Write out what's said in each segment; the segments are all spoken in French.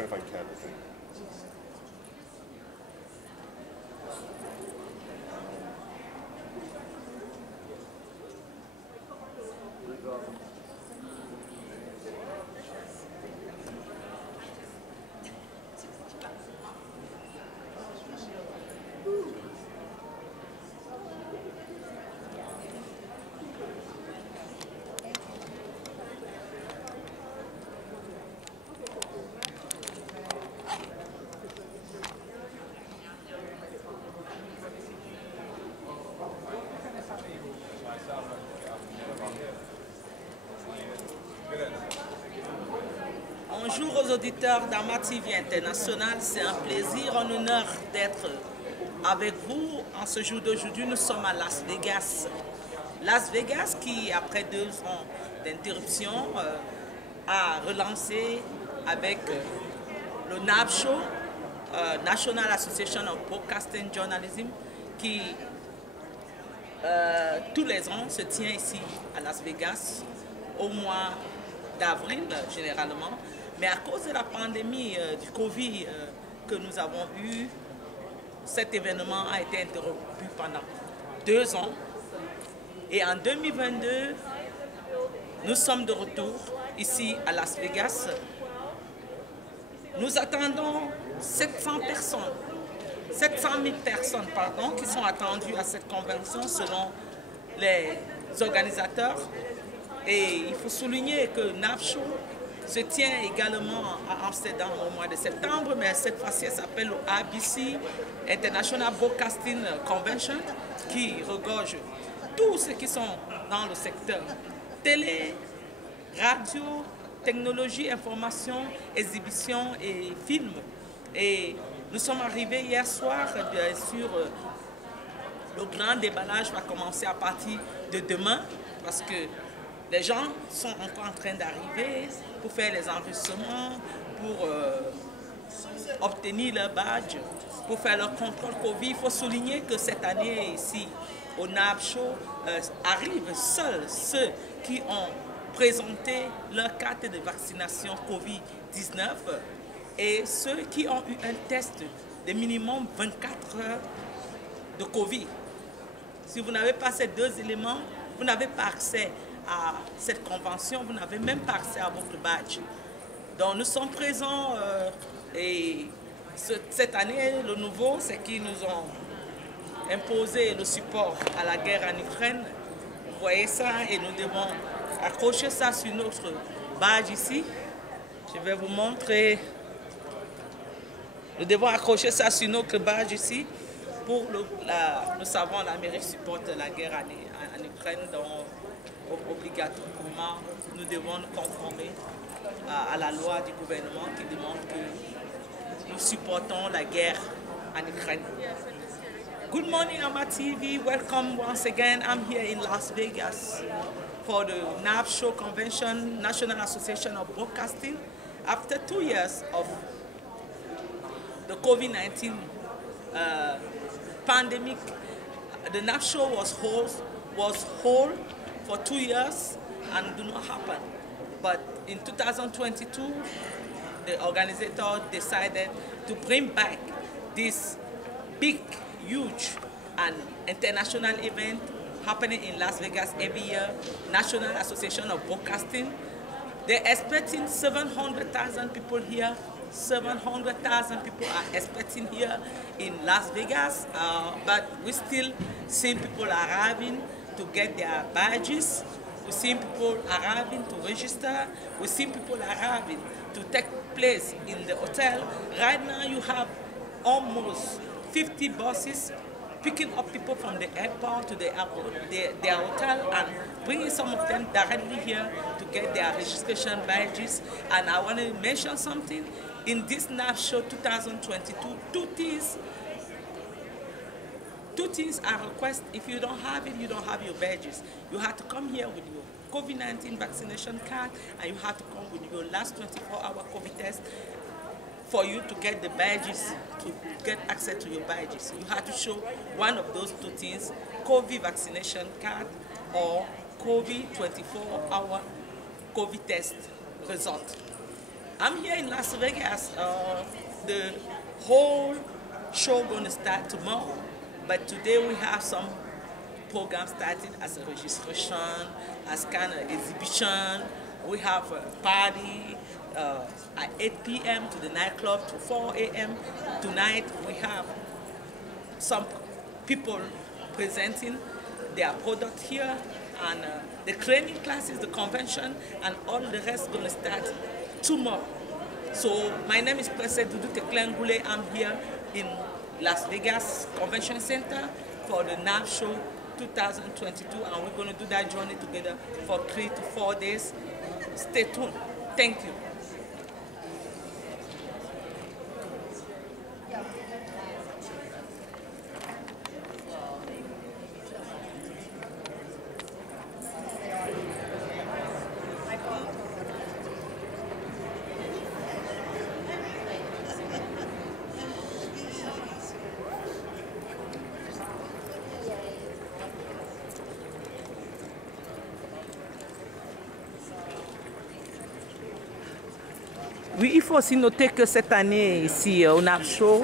trying to find Cat, I think. Bonjour aux auditeurs d'Ama TV International, c'est un plaisir, un honneur d'être avec vous en ce jour d'aujourd'hui. Nous sommes à Las Vegas. Las Vegas qui, après 2 ans d'interruption, a relancé avec le NAB Show, National Association of Broadcasting Journalism, qui tous les ans se tient ici à Las Vegas au mois d'avril généralement. Mais à cause de la pandémie du Covid que nous avons eu, cet événement a été interrompu pendant 2 ans. Et en 2022, nous sommes de retour ici à Las Vegas. Nous attendons 700 000 personnes qui sont attendues à cette convention selon les organisateurs. Et il faut souligner que NAB Show se tient également à Amsterdam au mois de septembre, mais cette fois-ci, elle s'appelle le ABC, International Broadcasting Convention, qui regorge tous ceux qui sont dans le secteur télé, radio, technologie, information, exhibition et film. Et nous sommes arrivés hier soir, bien sûr, le grand déballage va commencer à partir de demain, parce que les gens sont encore en train d'arriver pour faire les enregistrements, pour obtenir leur badge, pour faire leur contrôle Covid. Il faut souligner que cette année ici, au NAB Show, arrivent seuls ceux qui ont présenté leur carte de vaccination Covid-19 et ceux qui ont eu un test de minimum 24 heures de Covid. Si vous n'avez pas ces 2 éléments, vous n'avez pas accès à cette convention, vous n'avez même pas accès à votre badge. Donc nous sommes présents et cette année, le nouveau, c'est qu'ils nous ont imposé le support à la guerre en Ukraine. Vous voyez ça et nous devons accrocher ça sur notre badge ici. Je vais vous montrer. Nous devons accrocher ça sur notre badge ici. Pour nous savons l'Amérique supporte la guerre en Ukraine, donc obligatoirement nous devons nous conformer à la loi du gouvernement qui demande que nous supportons la guerre en Ukraine. Good morning, Ama TV. Welcome once again. I'm here in Las Vegas for the NAB Show Convention, National Association of Broadcasting. After 2 years of the COVID-19 pandemic, the NAB Show was hold for 2 years and do not happen. But in 2022, the organizer decided to bring back this big, huge and international event happening in Las Vegas every year, National Association of Broadcasting. They're expecting 700,000 people here. 700,000 people are expecting here in Las Vegas, but we still see people arriving to get their badges. We see people arriving to register. We see people arriving to take place in the hotel. Right now you have almost 50 buses picking up people from the airport to their hotel and bringing some of them directly here to get their registration badges. And I want to mention something. In this NAB Show 2022, two things are requested. If you don't have it, you don't have your badges. You have to come here with your COVID-19 vaccination card, and you have to come with your last 24-hour COVID test for you to get the badges, to get access to your badges. You have to show one of those 2 things, COVID vaccination card or COVID 24-hour COVID test result. I'm here in Las Vegas. The whole show going to start tomorrow, but today we have some programs starting as a registration, as kind of exhibition. We have a party at 8 p.m. to the nightclub to 4 a.m. Tonight we have some people presenting their product here, and the training classes, the convention, and all the rest going to start tomorrow. So my name is President Doudou Teclin Goulé. I'm here in Las Vegas Convention Center for the NAB Show 2022, and we're going to do that journey together for 3 to 4 days. Stay tuned. Thank you. Oui, il faut aussi noter que cette année, ici, au NAB Show,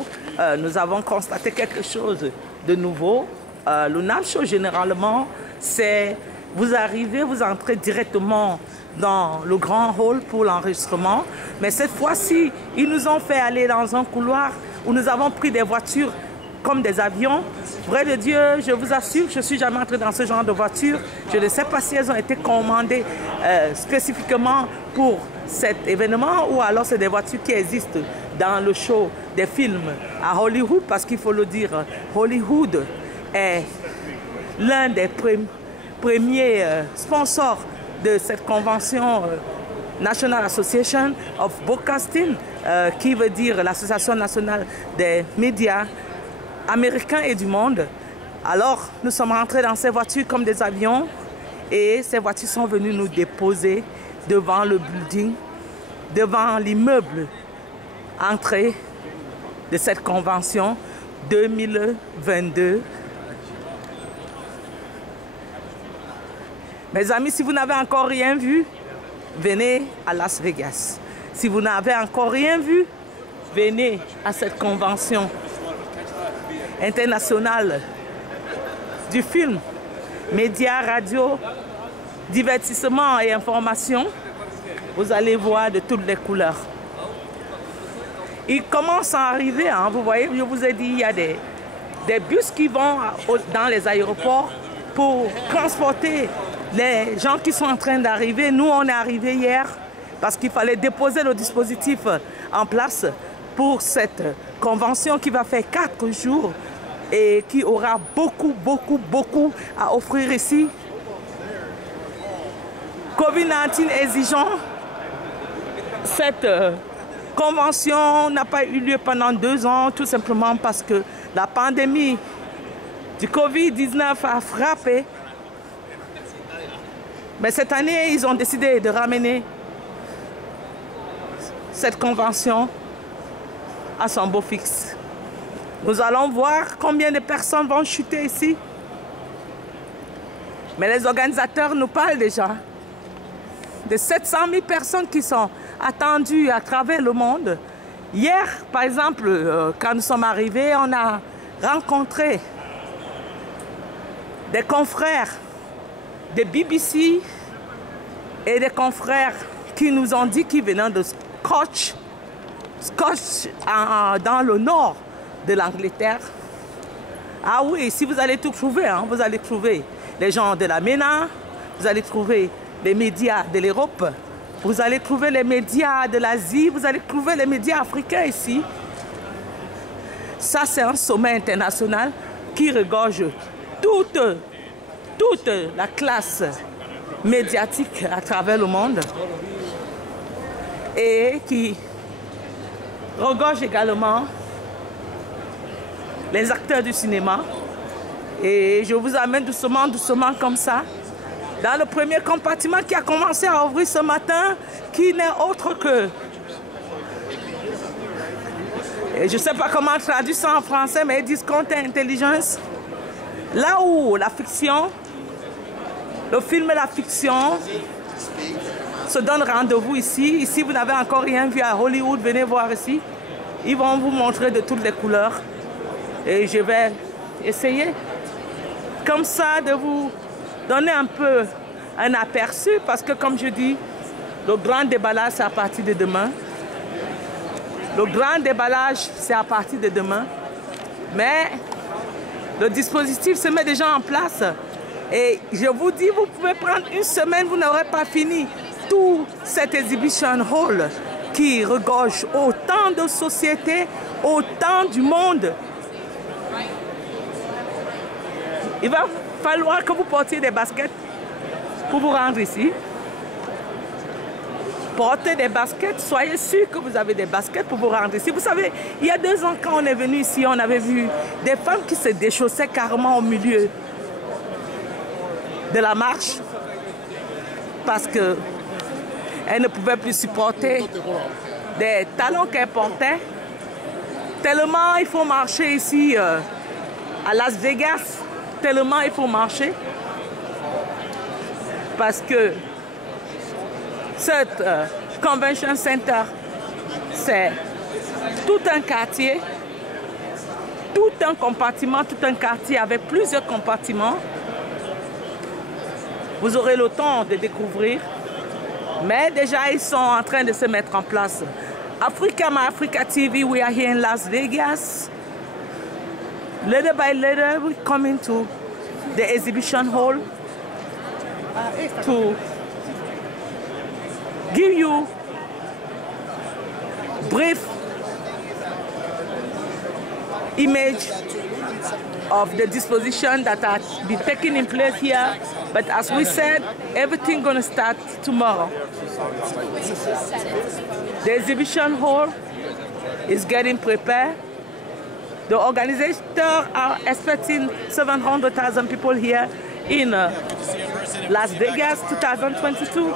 nous avons constaté quelque chose de nouveau. Le NAB Show, généralement, c'est vous arrivez, vous entrez directement dans le grand hall pour l'enregistrement. Mais cette fois-ci, ils nous ont fait aller dans un couloir où nous avons pris des voitures comme des avions. Vrai de Dieu, je vous assure, je ne suis jamais entré dans ce genre de voiture. Je ne sais pas si elles ont été commandées spécifiquement pour cet événement ou alors c'est des voitures qui existent dans le show des films à Hollywood, parce qu'il faut le dire, Hollywood est l'un des premiers sponsors de cette convention National Association of Broadcasting, qui veut dire l'Association nationale des médias américains et du monde. Alors, nous sommes rentrés dans ces voitures comme des avions et ces voitures sont venues nous déposer devant le building, devant l'immeuble entrée de cette convention 2022. Mes amis, si vous n'avez encore rien vu, venez à Las Vegas. Si vous n'avez encore rien vu, venez à cette convention internationale du film, médias, radio, divertissement et information. Vous allez voir de toutes les couleurs. Il commence à arriver, hein, vous voyez, je vous ai dit, il y a des bus qui vont dans les aéroports pour transporter les gens qui sont en train d'arriver. Nous, on est arrivés hier parce qu'il fallait déposer le dispositif en place pour cette convention qui va faire 4 jours et qui aura beaucoup à offrir ici. Covid-19 exigeant, cette convention n'a pas eu lieu pendant 2 ans, tout simplement parce que la pandémie du Covid-19 a frappé. Mais cette année, ils ont décidé de ramener cette convention à son beau fixe. Nous allons voir combien de personnes vont chuter ici. Mais les organisateurs nous parlent déjà de 700 000 personnes qui sont attendues à travers le monde. Hier, par exemple, quand nous sommes arrivés, on a rencontré des confrères de BBC et des confrères qui nous ont dit qu'ils venaient de Scotch dans le nord de l'Angleterre. Ah oui, si vous allez tout trouver, hein, vous allez trouver les gens de la MENA, vous allez trouver les médias de l'Europe, vous allez trouver les médias de l'Asie, vous allez trouver les médias africains ici. Ça, c'est un sommet international qui regorge toute la classe médiatique à travers le monde et qui regorge également les acteurs du cinéma. Et je vous amène doucement comme ça dans le premier compartiment qui a commencé à ouvrir ce matin, qui n'est autre que... Et je ne sais pas comment traduire ça en français, mais ils disent contre-intelligence. Là où la fiction, le film et la fiction se donnent rendez-vous ici. Ici, vous n'avez encore rien vu à Hollywood, venez voir ici. Ils vont vous montrer de toutes les couleurs. Et je vais essayer, comme ça, de vous donner un peu un aperçu. Parce que, comme je dis, le grand déballage, c'est à partir de demain. Le grand déballage, c'est à partir de demain. Mais le dispositif se met déjà en place. Et je vous dis, vous pouvez prendre une semaine, vous n'aurez pas fini tout cet exhibition hall qui regorge autant de sociétés, autant du monde. Il va falloir que vous portiez des baskets pour vous rendre ici. Portez des baskets, soyez sûr que vous avez des baskets pour vous rendre ici. Vous savez, il y a 2 ans, quand on est venu ici, on avait vu des femmes qui se déchaussaient carrément au milieu de la marche parce qu'elles ne pouvaient plus supporter des talons qu'elles portaient. Tellement il faut marcher ici à Las Vegas, tellement il faut marcher parce que cette convention center, c'est tout un quartier, tout un compartiment, tout un quartier avec plusieurs compartiments. Vous aurez le temps de découvrir, mais déjà ils sont en train de se mettre en place. Africa, my Africa TV, we are here in Las Vegas. Little by little, we come into the exhibition hall to give you brief image of the disposition that are be taking in place here. But as we said, everything gonna start tomorrow. The exhibition hall is getting prepared. The organizers are expecting 700,000 people here in Las Vegas 2022.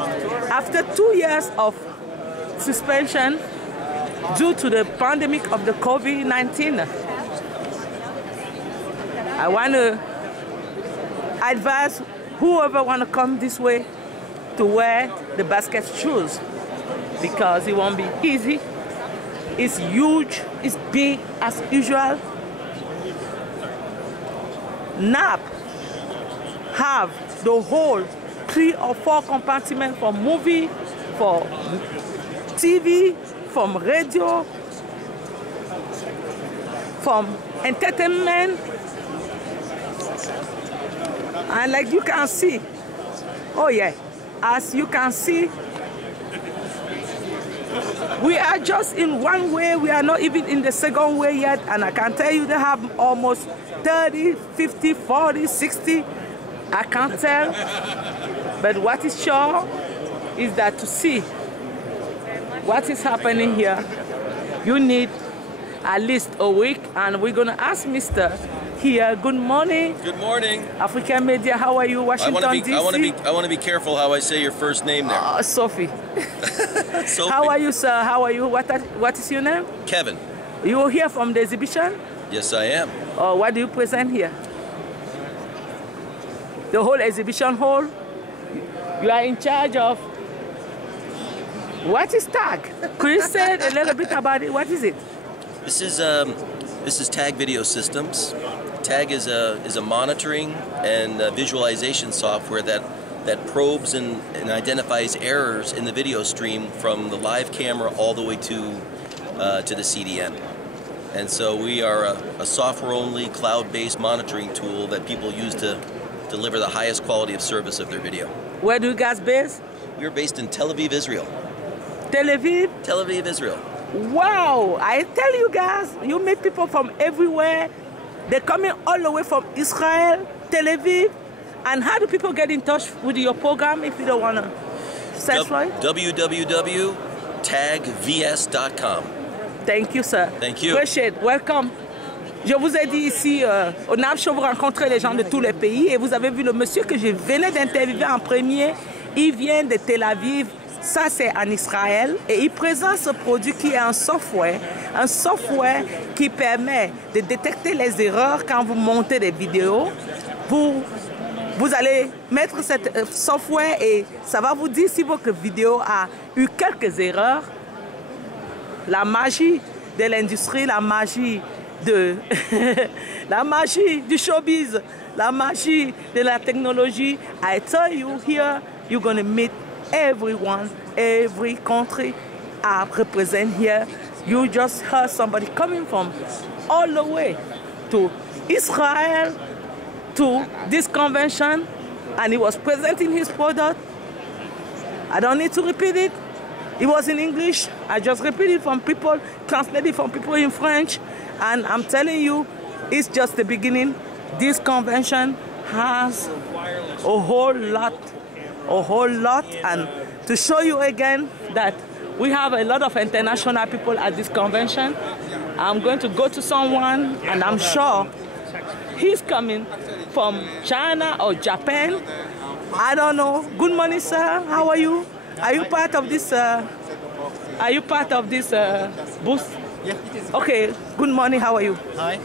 After 2 years of suspension due to the pandemic of the COVID-19. I want to advise whoever want to come this way to wear the basket shoes because it won't be easy. It's huge, it's big as usual. NAB have the whole 3 or 4 compartments for movie, for TV, from radio, from entertainment. And like you can see, oh yeah, as you can see, we are just in one way, we are not even in the second way yet, and I can tell you they have almost 30, 50, 40, 60, I can't tell. But what is sure is that to see what is happening here, you need at least a week, and we're gonna ask Mr. here. Good morning. Good morning. African Media, how are you? Washington, D.C.? I want to be careful how I say your first name there. Sophie. Sophie. How are you, sir? How are you? What is your name? Kevin. You are here from the exhibition? Yes, I am. What do you present here? The whole exhibition hall? You are in charge of... What is TAG? Could you say a little bit about it? What is it? This is TAG Video Systems. TAG is a monitoring and visualization software that probes and identifies errors in the video stream from the live camera all the way to the CDN. And so we are a software-only, cloud-based monitoring tool that people use to deliver the highest quality of service of their video. Where do you guys base? We're based in Tel Aviv, Israel. Tel Aviv? Tel Aviv, Israel. Wow! I tell you guys, you meet people from everywhere. They're coming all the way from Israel, Tel Aviv. And how do people get in touch with your program if you don't want to search for it? www.tagvs.com. Thank you, sir. Thank you. Appreciate it. Welcome. Je vous ai dit ici, au NAB Show, vous rencontrez les gens de tous les pays. Et vous avez vu le monsieur que je venais d'interviewer en premier. Il vient de Tel Aviv. Ça, c'est en Israël. Et il présente ce produit qui est un software qui permet de détecter les erreurs quand vous montez des vidéos pour Vous allez mettre cette software et ça va vous dire si votre vidéo a eu quelques erreurs. La magie de l'industrie, la magie de la magie du showbiz, la magie de la technologie. I tell you here, you're going to meet everyone, every country I represent here. You just heard somebody coming from all the way to Israel to this convention, and he was presenting his product. I don't need to repeat it. It was in English. I just repeated from people, translated from people in French, and I'm telling you, it's just the beginning. This convention has a whole lot, and to show you again that we have a lot of international people at this convention. I'm going to go to someone, and I'm sure he's coming from China or Japan. I don't know. Good morning, sir. How are you? Are you part of this? Booth? Yeah, it is. Okay. Good morning. How are you? Hi.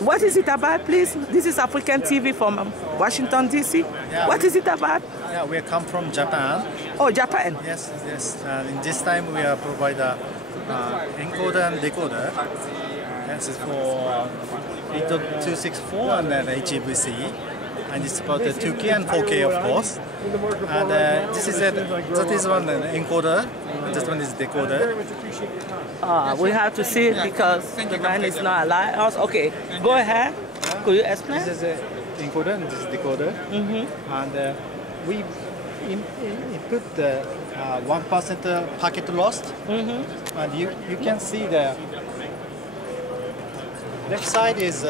What is it about, please? This is African TV from Washington, D.C. Yeah. What is it about? Yeah, we come from Japan. Oh, Japan. Yes, yes. And in this time we provide a encoder and decoder. This is for 8264 and then HEVC. And it's about the 2K and 4K, of course. And this is that is one encoder. This one is decoder. We have to see it because the man is not alive. Okay, go ahead. Could you explain? This is an encoder and this is decoder. And we input the 1% packet lost. And you can see the left side is